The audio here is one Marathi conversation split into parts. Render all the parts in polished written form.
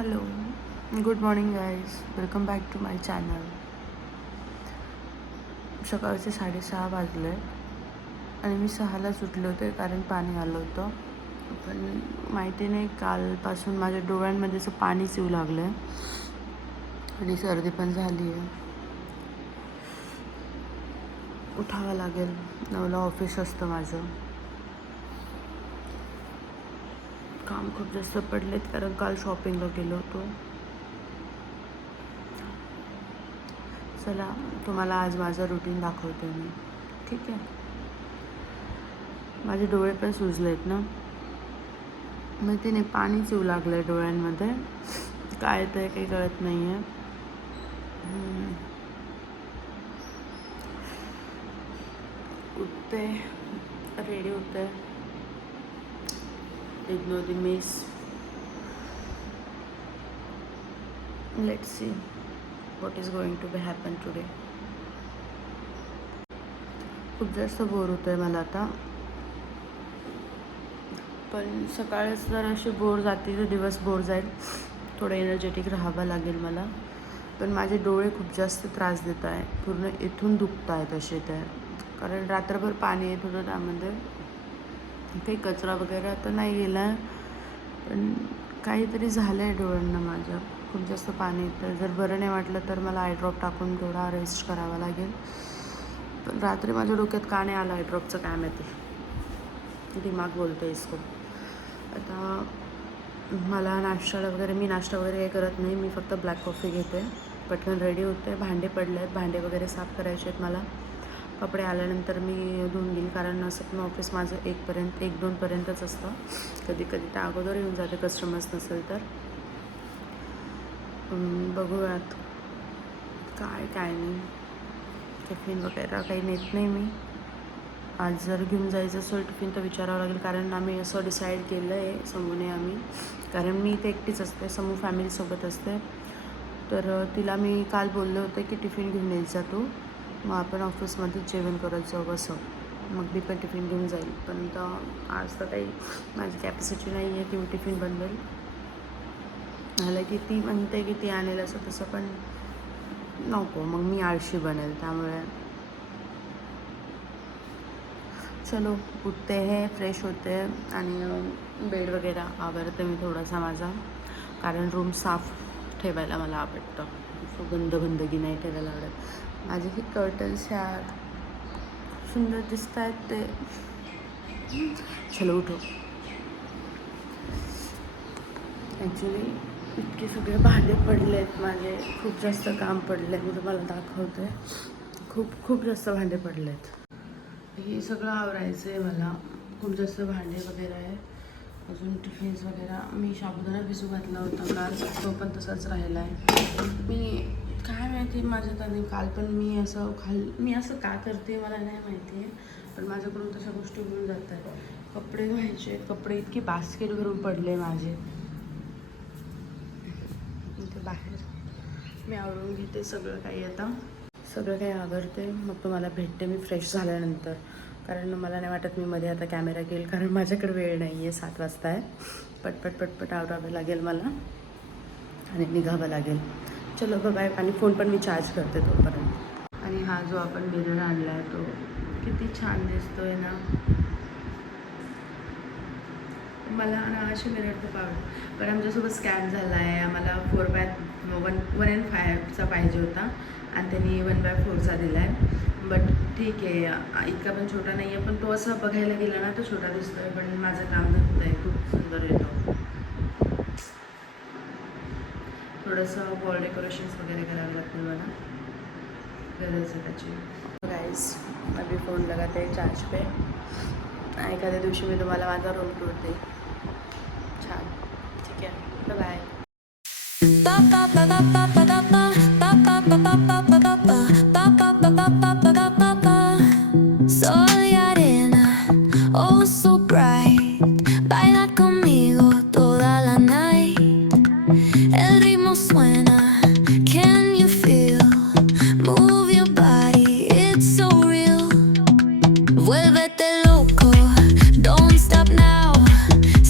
Hello, good morning guys, welcome back to my channel. सकाळचे 6:30 वाजले आणि मी 6लाच उठले होते कारण पाणी आलं होतं. पण माहिती नाही, कालपासून माझ्या डोळ्यांमध्ये असं पाणीच येऊ लागलं आहे आणि सर्दी पण झाली आहे. उठावं लागेल, 9ला ऑफिस असतं माझं. काम खूप जास्त पडलेत कारण काल शॉपिंगला गेलो होतो. चला, तुम्हाला आज माझं रुटीन दाखवते मी, ठीक आहे. माझे डोळे पण सुजलेत ना, माहिती नाही, पाणीच येऊ लागलं आहे डोळ्यांमध्ये. काय ते काही कळत नाही आहे. उठते, रेडी होते, ignore the mess. Let's see what is going to be happen today. खूप जास्त बोर होतं आहे मला आता, पण सकाळच जर अशी बोर जाते तर दिवस बोर जाईल. थोडं एनर्जेटिक राहावं लागेल मला. पण माझे डोळे खूप जास्त त्रास देत आहे, पूर्ण इथून दुखत आहेत असे ते, कारण रात्रभर पाणी येत होतं. त्यामध्ये काही कचरा वगैरे तर नाही गेला आहे, पण काहीतरी झालं आहे डोळ्यांना माझ्या. खूप जास्त पाणी येतं. जर बरं नाही वाटलं तर मला आय ड्रॉप टाकून थोडा रेस्ट करावा लागेल. पण रात्री माझ्या डोक्यात का नाही आलं आय ड्रॉपचं, काय माहिती, दिमाग बोलतो आहे इसको. आता मला मी नाश्ता वगैरे काही करत नाही. मी फक्त ब्लॅक कॉफी घेते, पटकन रेडी होते. भांडे पडले आहेत, भांडे वगैरे साफ करायचे आहेत मला. कपडे आल्यानंतर मी धुवून घेईल, कारण असं पण ऑफिस माझं 1-2पर्यंतच असतं. कधी कधी त्या अगोदर येऊन जाते कस्टमर्स नसेल तर. बघूयात काय नाही. टिफिन वगैरे काही नेत नाही मी. आज जर घेऊन जायचं असेल टिफिन तर विचारावं लागेल, कारण आम्ही असं डिसाईड केलं आहे समूने आम्ही, कारण मी इथे एकटीच असते, समूह फॅमिलीसोबत असते. तर तिला मी काल बोलले होते की टिफिन घेऊन यायचा जातो, मग आपण ऑफिसमध्येच जेवण करत जाऊ असं. मग मी पण टिफिन घेऊन जाईल. पण आज तर काही माझी कॅपॅसिटी नाही आहे की मी टिफिन बनवेल. झालं की ती म्हणते की ती आणेल असं तसं, पण नको, मग मी आळशी बनेल. त्यामुळे चलो, उठते है, फ्रेश होते आणि बेड वगैरे आवरते मी थोडासा माझा, कारण रूम साफ ठेवायला मला आवडतं. गंदगी नाही ठेवायला आवडत. माझे हे कर्टन्स यार सुंदर दिसत आहेत ते. चलो उठो. ॲक्च्युली इतके सगळे भांडे पडले आहेत माझे, खूप जास्त काम पडलं आहे. मी तुम्हाला दाखवते, खूप जास्त भांडे पडले आहेत. हे सगळं आवरायचं आहे मला. खूप जास्त भांडे वगैरे आहे. अजून टिफिन्स वगैरे. मी साबुदाणा भिजू घातला होता काल, तो पण तसाच राहिला आहे. मी काय माहिती माझ्या त्याने काल पण मी असं का करते मला नाही माहिती आहे, पण माझ्याकडून तशा गोष्टी होऊन जात आहेत. कपडे धुवायचे, कपडे इतके बास्केट भरून पडले माझे इथे बाहेर. मी आवरून घेते सगळं काही, आता सगळं काही आवरते, मग तुम्हाला भेटते मी फ्रेश झाल्यानंतर. कारण मला नाही वाटत मी मध्ये आता कॅमेरा घेईल, कारण माझ्याकडे वेळ नाही आहे. 7 वाजता आहे. पटपट आवरावं लागेल मला आणि निघावं लागेल. चलो बाय. आणि फोन पण मी चार्ज करते तोपर्यंत. आणि हा जो आपण मिरर आणला आहे तो किती छान दिसतो आहे ना. मला ना असे मिरर खूप आवडतं, पण आमच्यासोबत स्कॅम झाला आहे. आम्हाला 4x1.5चा पाहिजे होता आणि त्यांनी 1x4चा दिला आहे. बट ठीक आहे, इतका पण छोटा नाही आहे, पण तो असं बघायला गेला ना तो छोटा दिसतो आहे, पण माझं काम धकतं आहे, खूप सुंदर येतो. थोडंसं वॉल डेकोरेशन्स वगैरे करावं लागतील मला, गरज आहे त्याची. गाइस, अभी फ़ोन लगाते हैं चार्ज पे. एखाद्या दिवशी मी तुम्हाला माझा रूम टूर देईन. छान, ठीक आहे, bye. Soy arena, oh so bright. Baila conmigo toda la night. El ritmo suena, can you feel? Move your body, it's so real. Vuélvete loco, don't stop now.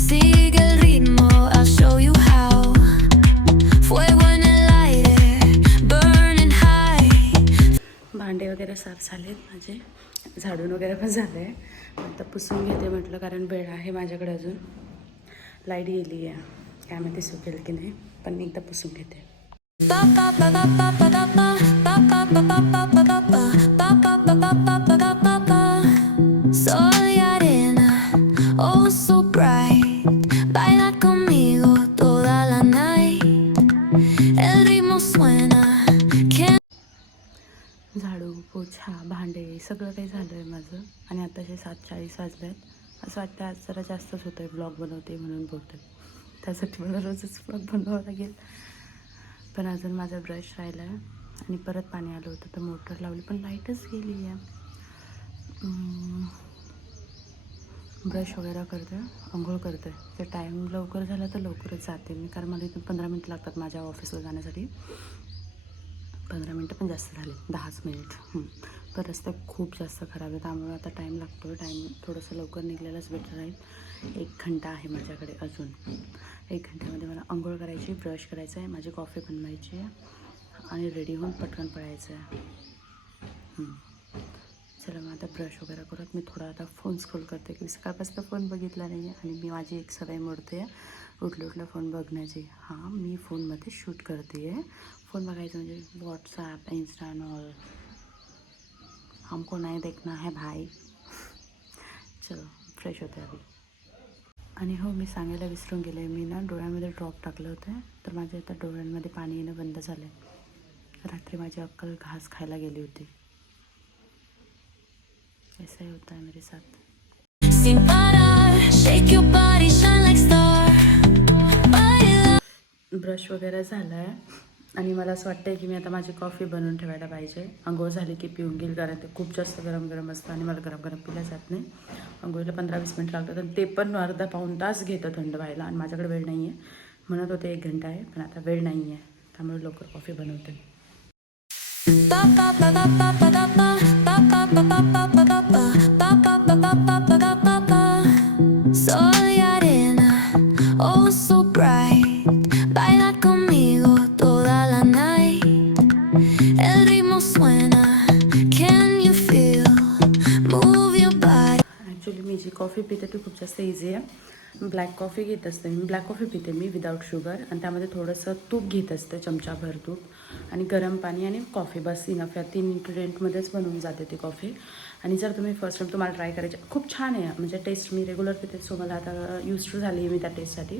Sigue el ritmo, I'll show you how. साफ झालेत माझे, झाडून वगैरे पण झालं आहे. आता पुसून घेते म्हटलं, कारण वेळ आहे माझ्याकडे अजून. लाईट गेली आहे, काय माहिती सुकेल की नाही, पण मी एकदा पुसून घेते. Soy arena, oh so bright. Baila conmigo toda la night. El ritmo suena. झाडू, पोछा, भांडे सगळं काही झालं आहे माझं. आणि आताचे 7:40 वाजले आहेत. असं वाटतं आज जरा जास्तच होतं आहे, ब्लॉग बनवते म्हणून बोलते. त्यासाठी मला रोजच ब्लॉग बनवावं लागेल. पण अजून माझा ब्रश राहिला आहे आणि परत पाणी आलं होतं तर मोटर लावली, पण लाईटच गेली आहे. ब्रश वगैरे करते, आंघोळ करते. ते टाईम लवकर झाला तर लवकरच जाते मी, कारण मला इथून 15 मिनिट लागतात माझ्या ऑफिसला जाण्यासाठी. 15 मिनटं पण जास्त झाले, 10च मिनिट. पण रस्ते खूप जास्त खराब आहे, त्यामुळे आता टाईम लागतो. टाईम थोडंसं लवकर निघलेलंच बेटर राहील. 1 घंटा आहे माझ्याकडे अजून. 1 घंट्यामध्ये मला आंघोळ करायची, ब्रश करायचं आहे, माझी कॉफी बनवायची आहे आणि रेडी होऊन पटकन पळायचं आहे. चला मग आता ब्रश वगैरे करत मी थोडा आता फोन स्क्रोल करते, की सकाळपासून फोन बघितला नाही आहे. आणि मी माझी एक सवय मोडते आहे, उठल्या फोन बघण्याची. हां, मी फोनमध्ये शूट करते आहे. फोन बघायचं म्हणजे व्हॉट्सॲप, इंस्टा एंड ऑल. हमको नाही देखना है भाई. चलो फ्रेश होते अभी. आणि हो, मी सांगायला विसरून गेले, मी ना डोळ्यामध्ये ड्रॉप टाकलं होतं, तर माझ्या आता डोळ्यांमध्ये पाणी येणं बंद झालं आहे. रात्री माझी अक्कल घास खायला गेली होती. ऐसा ही होता है मेरे साथ. Sin parar, shake your body, shine like star. Baila. Brush वगैरे झाला आहे आणि मला असं वाटतं की मी आता माझी कॉफी बनवून ठेवायला पाहिजे. अंघोळ झाली की पिऊन घेईल, कारण ते खूप जास्त गरम गरम असतं आणि मला गरम गरम पिलं जात नाही. अंघोळीला 15-20 मिनिट लागतात आणि ते पण अर्धा पाऊण तास घेतं थंड व्हायला. आणि माझ्याकडे वेळ नाही आहे, म्हणत होते 1 घंटा आहे, पण आता वेळ नाही आहे, त्यामुळे लवकर कॉफी बनवते. Soy arena, oh so bright. Baila conmigo toda la night. El ritmo suena. Can you feel? Move your body. Actually मी जी कॉफी पिते ती खूप जास्त इझी आहे. ब्लॅक कॉफी घेत असते मी, ब्लॅक कॉफी पिते मी विदाऊट शुगर, आणि त्यामध्ये थोडंसं तूप घेत असते, चमचाभर तूप, आणि गरम पाणी आणि कॉफी, बस इनफ. या 3 इन्ग्रेडियंटमध्येच बनवून जाते ती कॉफी. आणि जर तुम्ही फर्स्ट टाईम तुम्हाला ट्राय करायची, खूप छान आहे म्हणजे टेस्ट. मी रेग्युलर पिते, सो मला आता यूज टू झाली आहे मी त्या टेस्टसाठी.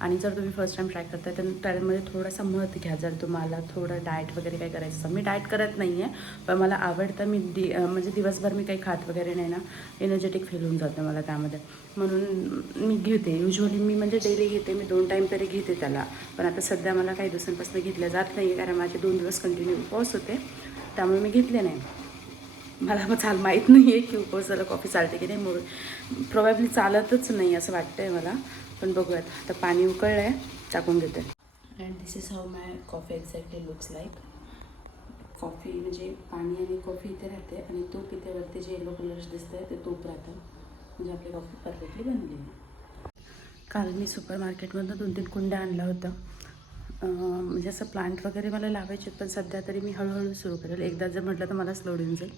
आणि जर तुम्ही फर्स्ट टाईम ट्राय करताय तर त्यामध्ये थोडासा मध घ्या, जर तुम्हाला थोडं डाएट वगैरे काही करायचं असतं. मी डाएट करत नाही आहे, पण मला आवडतं. मी म्हणजे दिवसभर मी काही खात वगैरे नाही ना, एनर्जेटिक फील होऊन जातं मला त्यामध्ये, म्हणून मी घेते. युजली मी म्हणजे डेली घेते, मी 2 टाईम तरी घेते त्याला. पण आता सध्या मला काही दिवसांपासून घेतलं जात नाही आहे, कारण माझे 2 दिवस कंटिन्यू उपवास होते, त्यामुळे मी घेतले नाही. मला मग माहीत नाही आहे की उपवासाला कॉफी चालते की नाही. प्रोबॅबली चालतच नाही असं वाटतं आहे मला, पण बघूयात. आता पाणी उकळलं आहे, टाकून घेते. And this is how my coffee exactly looks like. Coffee म्हणजे पाणी आणि कॉफी इथे राहते, आणि तूप इथे वरती जे येलो कलर्स दिसतं आहे ते तूप राहतं, म्हणजे आपली कॉफी परफेक्टली बनली आहे. काल मी सुपर मार्केटमधून 2-3 कुंड्या आणल्या होत्या. म्हणजे असं प्लांट वगैरे मला लावायचे, पण सध्या तरी मी हळूहळू सुरू करेल. एकदा जर म्हटलं तर मला स्लो होऊन जाईल.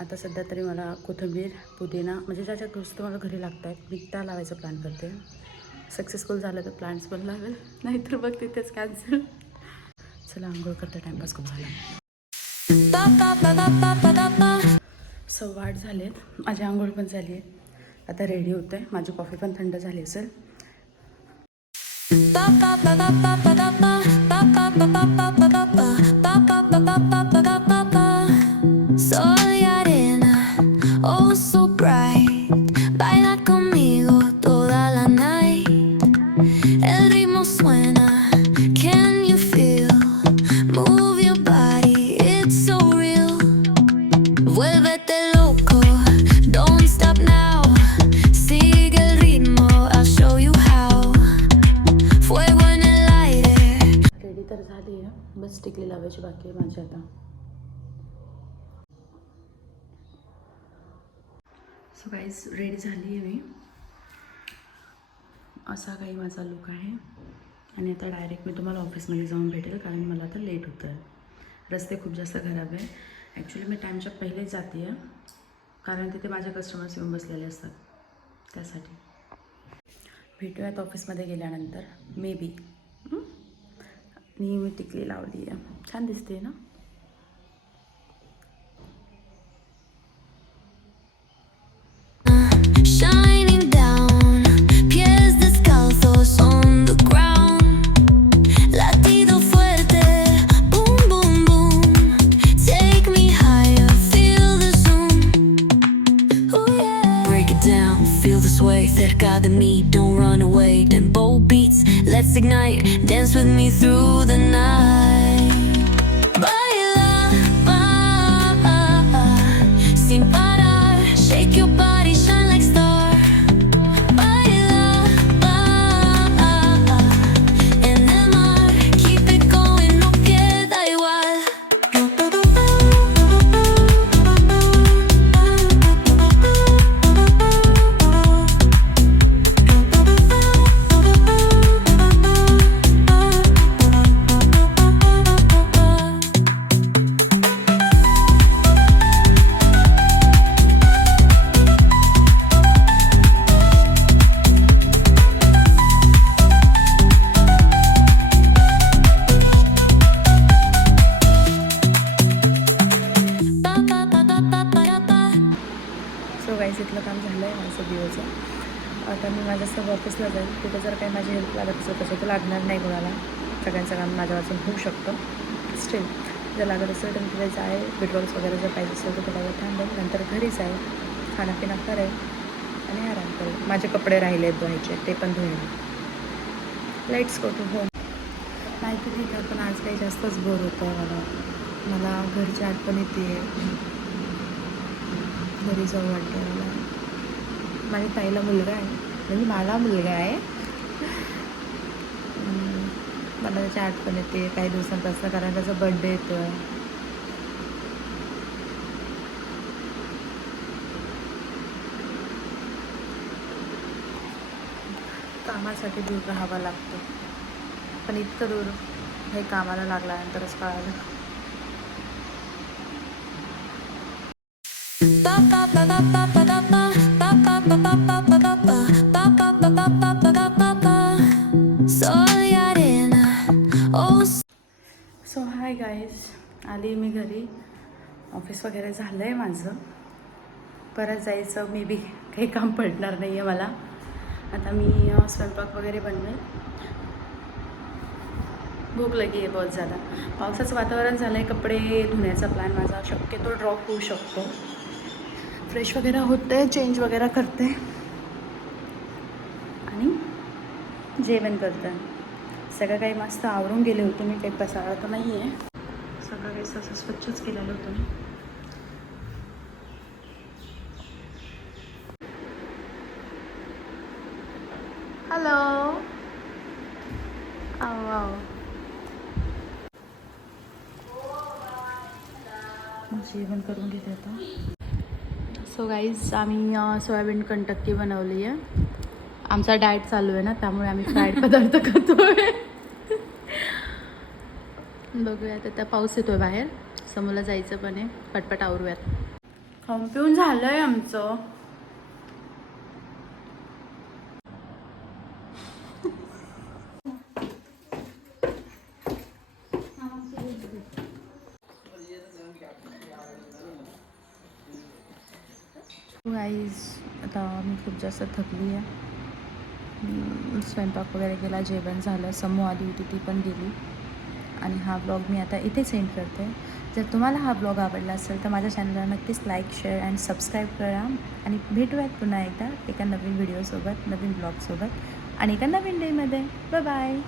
आता सध्या तरी मला कोथिंबीर, पुदिना, म्हणजे ज्या ज्या गोष्टी मला घरी लागत आहेत मी त्या लावायचा प्लॅन करते. सक्सेसफुल झालं तर प्लांट्स पण लावेल, नाहीतर बघ तिथेच कॅन्सल. चला आंघोळ करते, टाईमपास खूप झाला. 8:15 झालेत, माझी आंघोळ पण झाली आहे. आता रेडी होते, माझी कॉफी पण थंड झाली असेल. Soy arena, oh so bright. Baila conmigo toda la night. El ritmo suena. Can you feel? Move your body, it's so real. Vuélvete loco, don't stop now. Sigue el ritmo, I'll show you how. Fuego en el aire. Ready तर झाली आहे, बस टिकली लावायची बाकी आहे माझी आता. सो गाईज रेडी झाली आहे मी. असा काही माझा लुक आहे. आणि आता डायरेक्ट मी तुम्हाला ऑफिसमध्ये जाऊन भेटेल, कारण मला आता लेट होतं आहे. रस्ते खूप जास्त खराब आहे. ॲक्च्युली मी टाईमच्या पहिलेच जाते आहे, कारण तिथे माझे कस्टमर्स येऊन बसलेले असतात त्यासाठी. भेटूयात ऑफिसमध्ये गेल्यानंतर मे बी. मी टिकली लावली आहे, छान दिसते ना. Shining down, pies descalzos on the ground. Latido fuerte, boom, boom, boom. Take me higher, feel the zoom. Oh yeah. Break it down, feel the sway. Cerca de mí, don't run away. Tempo beats, let's ignite. Dance with me through the night. Baila, sin parar. Shake your body, shine like star. Baila, en el mar. Keep it going, no queda igual. So guys, इथलं काम झालं आहे माझं बिओचं. आता मी माझ्या सर्व ऑफिसला जाईल. तिथं जर काही माझी हेल्प लागत असेल तसं तर लागणार नाही कोणाला, सगळ्यांचं काम माझ्या वाचून होऊ शकतं. स्टील जर लागत असेल तर मी तिथे जाय, पेट्रोल्स वगैरे जर पाहिजे असेल तर त्याला थांबेल. नंतर घरी जाईल, खानापिना करेल आणि आराम करेल. माझे कपडे राहिले आहेत धुवायचे, ते पण धुईन. Let's go to home. माहिती नाही का, पण आज काही जास्तच बोर होतं आहे मला घरची आठवण येते. घरी जाऊ वाटते मला. माझ्या ताईला मुलगा आहे, म्हणजे मला मुलगा आहे. मला त्याची आठवण येते काही दिवसांपासून, कारण त्याचा बड्डे येतो आहे. कामासाठी दूर राहावं लागतं, पण इतकं दूर हे कामाला लागल्यानंतरच कळालं. Soy arena, oh. So hi guys, आली मी घरी. ऑफिस वगैरे झालं आहे माझं. परत जायचं मे बी, काही काम पडणार नाही आहे मला. आता मी स्वयंपाक वगैरे बनवेल. भूक लगी आहे बहुत ज़्यादा. पावसाचं वातावरण झालं आहे. कपडे धुण्याचा प्लॅन माझा शक्यतो ड्रॉप होऊ शकतो. फ्रेश वगैरे होते, चेंज वगैरे करते आणि जेवण करते. सगळं काही मस्त आवरून गेले होते मी, काही पसारा तर नाही आहे. सगळं काही असं स्वच्छच केलेलं होतं मी. हॅलो, आओ आओ. जेवण करून घेते आता. सो गाईज, आम्ही सोयाबीन कंटक्की बनवली आहे. आमचा डाएट चालू आहे ना, त्यामुळे आम्ही फ्राईड पदार्थ खातोय. बघूयात आता, पाऊस येतोय बाहेर, समोरला जायचं पण आहे. पटपट आवरूयात. खाऊन पिऊन झालं आहे आमचं. गाईज, आता मी खूप जास्त थकली आहे. स्वयंपाक वगैरे केला, जेवण झालं, समू आली होती ती पण गेली. आणि हा ब्लॉग मी आता इथे सेंड करते. जर तुम्हाला हा ब्लॉग आवडला असेल तर माझ्या चॅनलला नक्कीच लाईक, शेअर अँड सबस्क्राईब करा. आणि भेटूयात पुन्हा एकदा एका नवीन व्हिडिओसोबत, नवीन ब्लॉगसोबत आणि एका नवीन डेमध्ये. Bye bye.